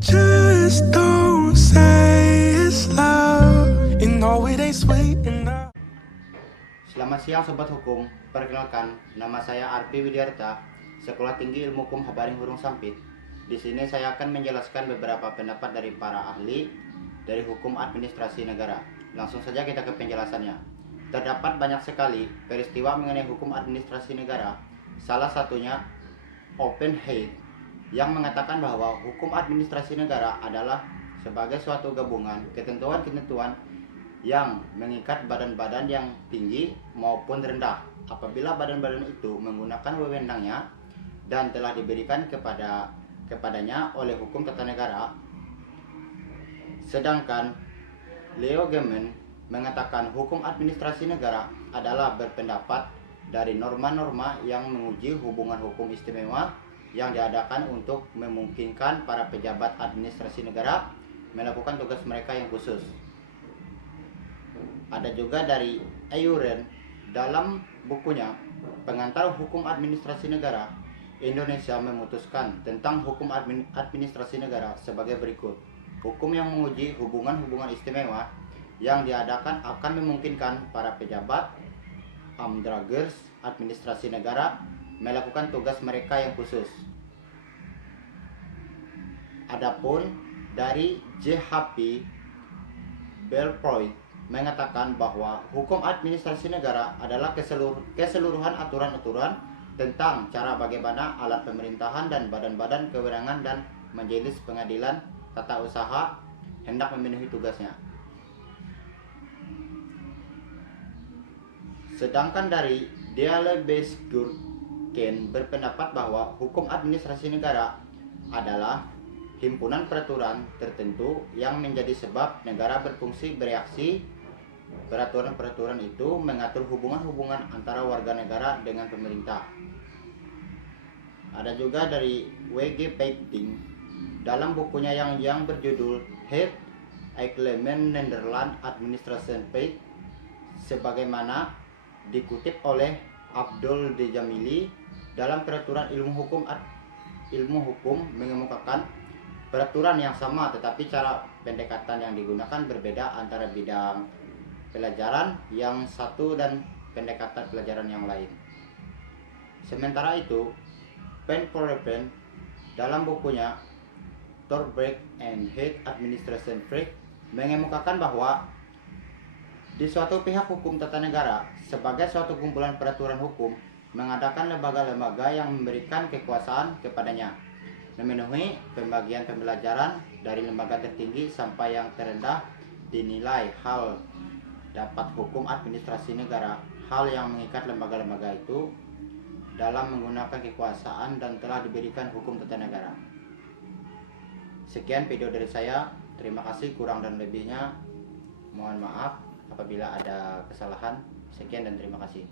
Just don't say it's love. You know it ain't sweet enough. Selamat siang Sobat Hukum, perkenalkan nama saya Arpi Widyarta, Sekolah Tinggi Ilmu Hukum Habaring Hurung Sampit. Di sini saya akan menjelaskan beberapa pendapat dari para ahli dari hukum administrasi negara. Langsung saja kita ke penjelasannya. Terdapat banyak sekali peristiwa mengenai hukum administrasi negara. Salah satunya Open Hate yang mengatakan bahwa hukum administrasi negara adalah sebagai suatu gabungan ketentuan-ketentuan yang mengikat badan-badan yang tinggi maupun rendah apabila badan-badan itu menggunakan wewenangnya dan telah diberikan kepadanya oleh hukum tata negara. Sedangkan Leo Gemen mengatakan hukum administrasi negara adalah berpendapat dari norma-norma yang menguji hubungan hukum istimewa yang diadakan untuk memungkinkan para pejabat administrasi negara melakukan tugas mereka yang khusus. Ada juga dari Ayuren dalam bukunya Pengantar Hukum Administrasi Negara, Indonesia memutuskan tentang hukum administrasi negara sebagai berikut. Hukum yang menguji hubungan-hubungan istimewa yang diadakan akan memungkinkan para pejabat Amdragers administrasi negara melakukan tugas mereka yang khusus. Adapun dari JHP Belfroid mengatakan bahwa hukum administrasi negara adalah keseluruhan aturan-aturan tentang cara bagaimana alat pemerintahan dan badan-badan kewenangan dan majelis pengadilan tata usaha hendak memenuhi tugasnya. Sedangkan dari Dialebesgurken berpendapat bahwa hukum administrasi negara adalah himpunan peraturan tertentu yang menjadi sebab negara berfungsi bereaksi. Peraturan-peraturan itu mengatur hubungan-hubungan antara warga negara dengan pemerintah. Ada juga dari W.G. Peiting dalam bukunya yang berjudul Het Eiklemen Nederland Administration Peit, sebagaimana dikutip oleh Abdul Dejamili dalam peraturan ilmu hukum mengemukakan peraturan yang sama tetapi cara pendekatan yang digunakan berbeda antara bidang pelajaran yang satu dan pendekatan pelajaran yang lain. Sementara itu, Pen Forepen dalam bukunya Thorbecke and Hate Administration Freak mengemukakan bahwa di suatu pihak hukum tata negara sebagai suatu kumpulan peraturan hukum mengadakan lembaga-lembaga yang memberikan kekuasaan kepadanya, memenuhi pembagian pembelajaran dari lembaga tertinggi sampai yang terendah dinilai hal dapat hukum administrasi negara, hal yang mengikat lembaga-lembaga itu dalam menggunakan kekuasaan dan telah diberikan hukum tata negara. Sekian video dari saya, terima kasih, kurang dan lebihnya mohon maaf apabila ada kesalahan. Sekian dan terima kasih.